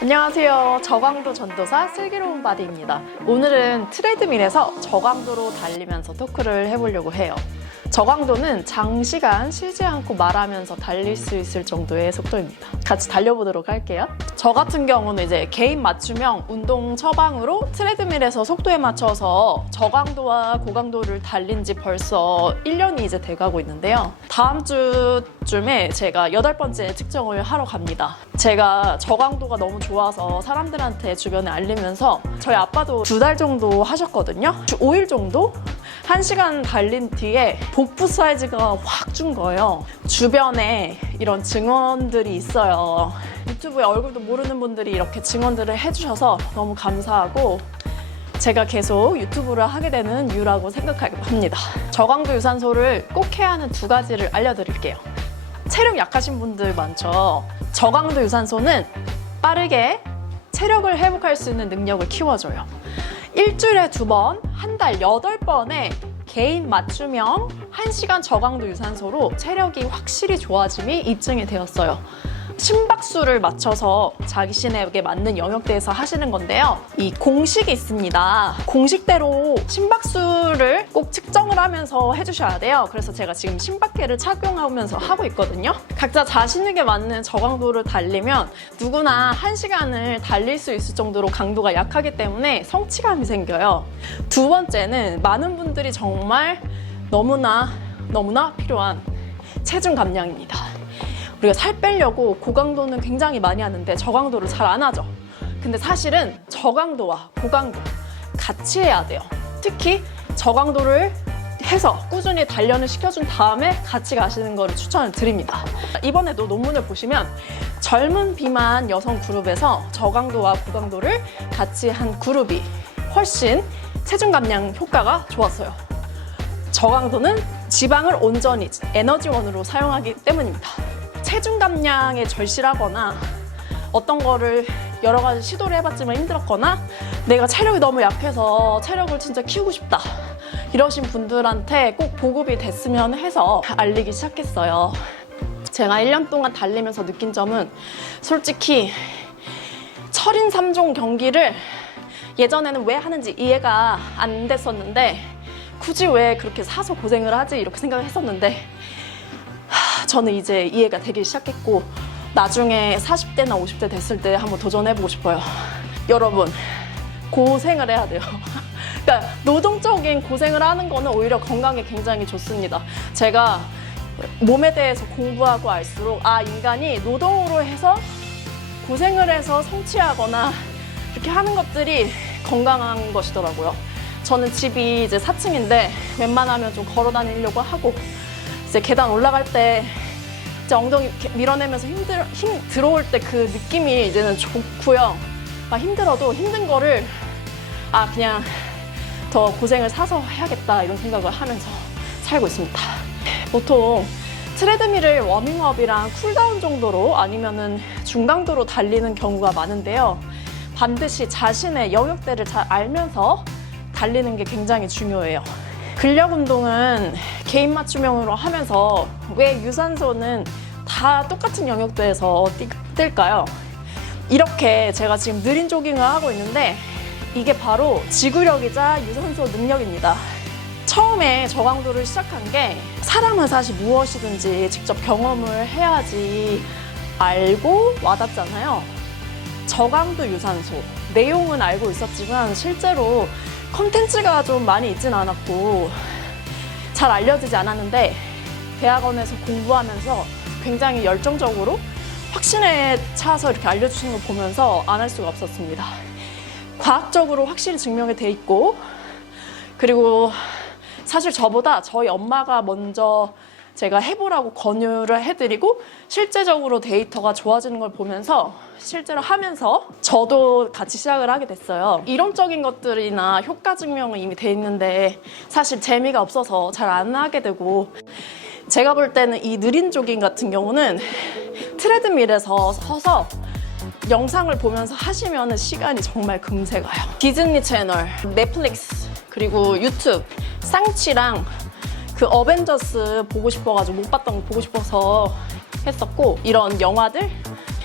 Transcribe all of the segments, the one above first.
안녕하세요. 저강도 전도사 슬기로운 바디입니다. 오늘은 트레드밀에서 저강도로 달리면서 토크를 해보려고 해요. 저강도는 장시간 쉬지 않고 말하면서 달릴 수 있을 정도의 속도입니다. 같이 달려보도록 할게요. 저 같은 경우는 이제 개인 맞춤형 운동 처방으로 트레드밀에서 속도에 맞춰서 저강도와 고강도를 달린 지 벌써 1년이 이제 돼가고 있는데요. 다음 주쯤에 제가 8번째 측정을 하러 갑니다. 제가 저강도가 너무 좋아서 사람들한테 주변에 알리면서 저희 아빠도 2달 정도 하셨거든요. 주 5일 정도? 1시간 달린 뒤에 복부 사이즈가 확 준 거예요. 주변에 이런 증언들이 있어요. 유튜브에 얼굴도 모르는 분들이 이렇게 증언들을 해주셔서 너무 감사하고 제가 계속 유튜브를 하게 되는 이유라고 생각합니다. 저강도 유산소를 꼭 해야 하는 2가지를 알려드릴게요. 체력 약하신 분들 많죠. 저강도 유산소는 빠르게 체력을 회복할 수 있는 능력을 키워줘요. 일주일에 2번, 한 달 8번의 개인 맞춤형 1시간 저강도 유산소로 체력이 확실히 좋아짐이 입증이 되었어요. 심박수를 맞춰서 자신에게 맞는 영역대에서 하시는 건데요. 이 공식이 있습니다. 공식대로 심박수를 꼭 측정을 하면서 해주셔야 돼요. 그래서 제가 지금 심박계를 착용하면서 하고 있거든요. 각자 자신에게 맞는 저강도를 달리면 누구나 1시간을 달릴 수 있을 정도로 강도가 약하기 때문에 성취감이 생겨요. 2번째는 많은 분들이 정말 너무나 필요한 체중 감량입니다. 우리가 살 빼려고 고강도는 굉장히 많이 하는데 저강도를 잘 안 하죠. 근데 사실은 저강도와 고강도 같이 해야 돼요. 특히 저강도를 해서 꾸준히 단련을 시켜준 다음에 같이 가시는 거를 추천을 드립니다. 이번에도 논문을 보시면 젊은 비만 여성 그룹에서 저강도와 고강도를 같이 한 그룹이 훨씬 체중 감량 효과가 좋았어요. 저강도는 지방을 온전히 에너지원으로 사용하기 때문입니다. 체중 감량에 절실하거나 어떤 거를 여러 가지 시도를 해봤지만 힘들었거나 내가 체력이 너무 약해서 체력을 진짜 키우고 싶다 이러신 분들한테 꼭 보급이 됐으면 해서 알리기 시작했어요. 제가 1년 동안 달리면서 느낀 점은 솔직히 철인 3종 경기를 예전에는 왜 하는지 이해가 안 됐었는데 굳이 왜 그렇게 사서 고생을 하지 이렇게 생각을 했었는데 저는 이제 이해가 되기 시작했고 나중에 40대나 50대 됐을 때 한번 도전해보고 싶어요. 여러분, 고생을 해야 돼요. 그러니까 노동적인 고생을 하는 거는 오히려 건강에 굉장히 좋습니다. 제가 몸에 대해서 공부하고 알수록 인간이 노동으로 해서 고생을 해서 성취하거나 이렇게 하는 것들이 건강한 것이더라고요. 저는 집이 이제 4층인데 웬만하면 좀 걸어 다니려고 하고 이제 계단 올라갈 때 이제 엉덩이 이렇게 밀어내면서 힘 들어올 때 그 느낌이 이제는 좋고요. 힘들어도 힘든 거를 그냥 더 고생을 사서 해야겠다 이런 생각을 하면서 살고 있습니다. 보통 트레드밀을 워밍업이랑 쿨다운 정도로 아니면은 중강도로 달리는 경우가 많은데요. 반드시 자신의 영역대를 잘 알면서 달리는 게 굉장히 중요해요. 근력 운동은 개인 맞춤형으로 하면서 왜 유산소는 다 똑같은 영역대에서 뛸까요? 이렇게 제가 지금 느린 조깅을 하고 있는데 이게 바로 지구력이자 유산소 능력입니다. 처음에 저강도를 시작한 게 사람은 사실 무엇이든지 직접 경험을 해야지 알고 와닿잖아요. 저강도 유산소 내용은 알고 있었지만 실제로 컨텐츠가 좀 많이 있진 않았고 잘 알려지지 않았는데 대학원에서 공부하면서 굉장히 열정적으로 확신에 차서 이렇게 알려주시는 걸 보면서 안 할 수가 없었습니다. 과학적으로 확실히 증명이 돼 있고 그리고 사실 저보다 저희 엄마가 먼저 제가 해보라고 권유를 해드리고 실제적으로 데이터가 좋아지는 걸 보면서 실제로 하면서 저도 같이 시작을 하게 됐어요. 이론적인 것들이나 효과 증명은 이미 돼 있는데 사실 재미가 없어서 잘 안 하게 되고 제가 볼 때는 이 느린 조깅 같은 경우는 트레드밀에서 서서 영상을 보면서 하시면 시간이 정말 금세 가요. 디즈니 채널, 넷플릭스, 그리고 유튜브, 쌍치랑 그 어벤져스 보고 싶어가지고 못 봤던 거 보고 싶어서 했었고 이런 영화들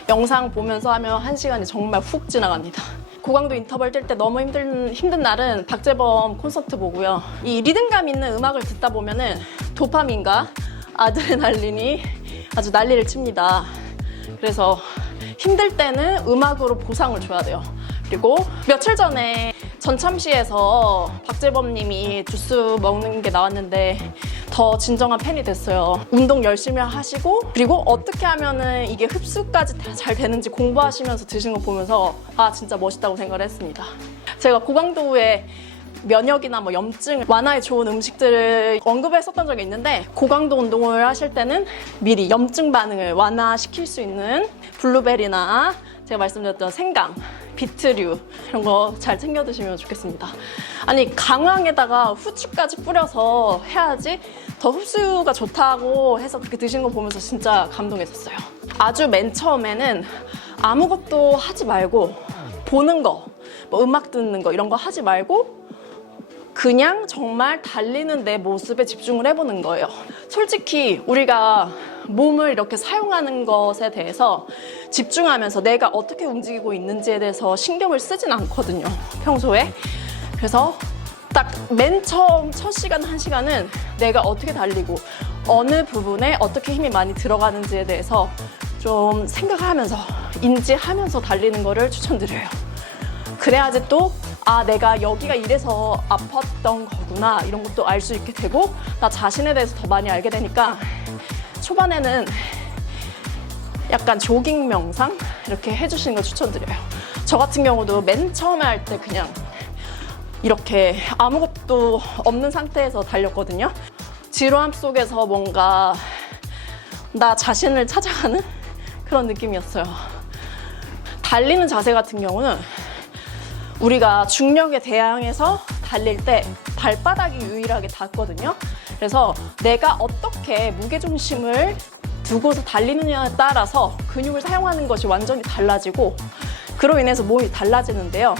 영상 보면서 하면 1시간이 정말 훅 지나갑니다. 고강도 인터벌 뛸 때 너무 힘든 날은 박재범 콘서트 보고요. 이 리듬감 있는 음악을 듣다 보면은 도파민과 아드레날린이 아주 난리를 칩니다. 그래서 힘들 때는 음악으로 보상을 줘야 돼요. 그리고 며칠 전에 전참시에서 박재범 님이 주스 먹는 게 나왔는데 더 진정한 팬이 됐어요. 운동 열심히 하시고 그리고 어떻게 하면은 이게 흡수까지 잘 되는지 공부하시면서 드시는 거 보면서 아 진짜 멋있다고 생각을 했습니다. 제가 고강도의 면역이나 뭐 염증 완화에 좋은 음식들을 언급했었던 적이 있는데 고강도 운동을 하실 때는 미리 염증 반응을 완화시킬 수 있는 블루베리나 제가 말씀드렸던 생강, 비트류 이런 거 잘 챙겨 드시면 좋겠습니다. 아니 강황에다가 후추까지 뿌려서 해야지 더 흡수가 좋다고 해서 그렇게 드시는 거 보면서 진짜 감동했었어요. 아주 맨 처음에는 아무것도 하지 말고 보는 거, 뭐 음악 듣는 거 이런 거 하지 말고 그냥 정말 달리는 내 모습에 집중을 해보는 거예요. 솔직히 우리가 몸을 이렇게 사용하는 것에 대해서 집중하면서 내가 어떻게 움직이고 있는지에 대해서 신경을 쓰진 않거든요, 평소에. 그래서 딱 맨 처음 첫 시간, 1시간은 내가 어떻게 달리고 어느 부분에 어떻게 힘이 많이 들어가는지에 대해서 좀 생각하면서 인지하면서 달리는 거를 추천드려요. 그래야지 또 아, 내가 여기가 이래서 아팠던 거구나 이런 것도 알 수 있게 되고 나 자신에 대해서 더 많이 알게 되니까 초반에는 약간 조깅 명상 이렇게 해주시는 거 추천드려요. 저 같은 경우도 맨 처음에 할 때 그냥 이렇게 아무것도 없는 상태에서 달렸거든요. 지루함 속에서 뭔가 나 자신을 찾아가는 그런 느낌이었어요. 달리는 자세 같은 경우는 우리가 중력에 대항해서 달릴 때 발바닥이 유일하게 닿거든요. 그래서 내가 어떻게 무게중심을 두고서 달리느냐에 따라서 근육을 사용하는 것이 완전히 달라지고 그로 인해서 몸이 달라지는데요.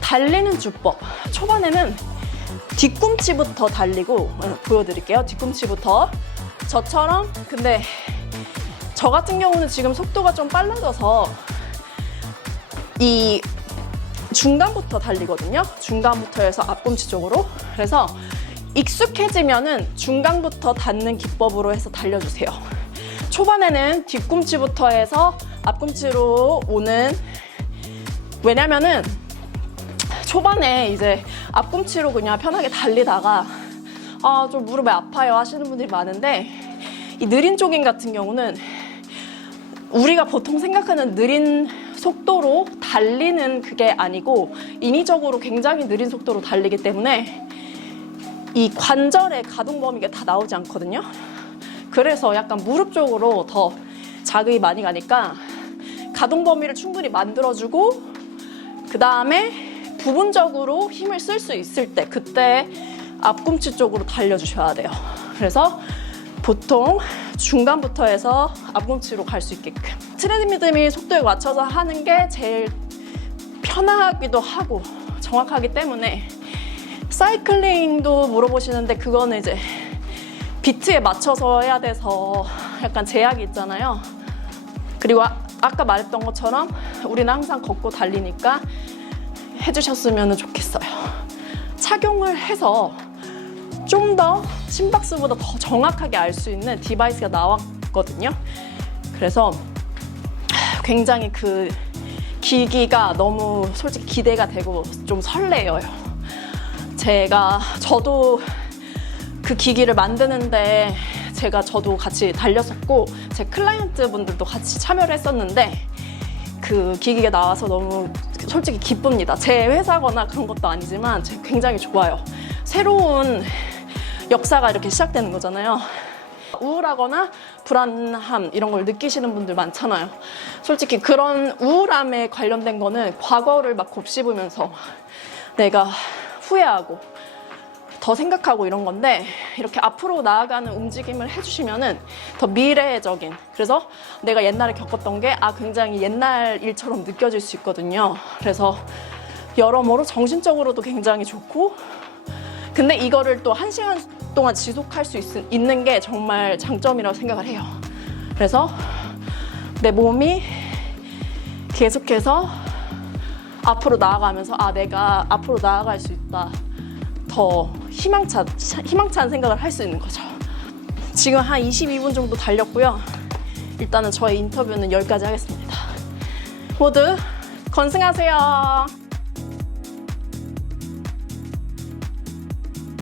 달리는 주법, 초반에는 뒤꿈치부터 달리고 보여드릴게요. 뒤꿈치부터 저처럼. 근데 저 같은 경우는 지금 속도가 좀 빨라져서 이 중간부터 달리거든요. 중간부터 해서 앞꿈치 쪽으로. 그래서 익숙해지면은 중간부터 닿는 기법으로 해서 달려주세요. 초반에는 뒤꿈치부터 해서 앞꿈치로 오는, 왜냐면은 초반에 이제 앞꿈치로 그냥 편하게 달리다가 아, 좀 무릎이 아파요 하시는 분들이 많은데 이 느린 조깅 같은 경우는 우리가 보통 생각하는 느린 속도로 달리는 그게 아니고 인위적으로 굉장히 느린 속도로 달리기 때문에 이 관절의 가동 범위가 다 나오지 않거든요. 그래서 약간 무릎 쪽으로 더 자극이 많이 가니까 가동 범위를 충분히 만들어주고 그 다음에 부분적으로 힘을 쓸 수 있을 때 그때 앞꿈치 쪽으로 달려주셔야 돼요. 그래서 보통 중간부터 해서 앞꿈치로 갈 수 있게끔 트레드밀 속도에 맞춰서 하는 게 제일 편하기도 하고 정확하기 때문에 사이클링도 물어보시는데 그거는 이제 비트에 맞춰서 해야 돼서 약간 제약이 있잖아요. 그리고 아까 말했던 것처럼 우리는 항상 걷고 달리니까 해주셨으면 좋겠어요. 착용을 해서 좀 더 심박수보다 더 정확하게 알 수 있는 디바이스가 나왔거든요. 그래서 굉장히 그 기기가 너무 솔직히 기대가 되고 좀 설레어요. 저도 그 기기를 만드는데 저도 같이 달렸었고 제 클라이언트 분들도 같이 참여를 했었는데 그 기기가 나와서 너무 솔직히 기쁩니다. 제 회사거나 그런 것도 아니지만 굉장히 좋아요. 새로운 역사가 이렇게 시작되는 거잖아요. 우울하거나 불안함 이런 걸 느끼시는 분들 많잖아요. 솔직히 그런 우울함에 관련된 거는 과거를 막 곱씹으면서 내가 후회하고 더 생각하고 이런 건데 이렇게 앞으로 나아가는 움직임을 해주시면은 더 미래적인, 그래서 내가 옛날에 겪었던 게 굉장히 옛날 일처럼 느껴질 수 있거든요. 그래서 여러모로 정신적으로도 굉장히 좋고, 근데 이거를 또 1시간 동안 지속할 수 있는 게 정말 장점이라고 생각을 해요. 그래서 내 몸이 계속해서 앞으로 나아가면서 아, 내가 앞으로 나아갈 수 있다. 더 희망찬 생각을 할 수 있는 거죠. 지금 한 22분 정도 달렸고요. 일단은 저의 인터뷰는 여기까지 하겠습니다. 모두 건승하세요.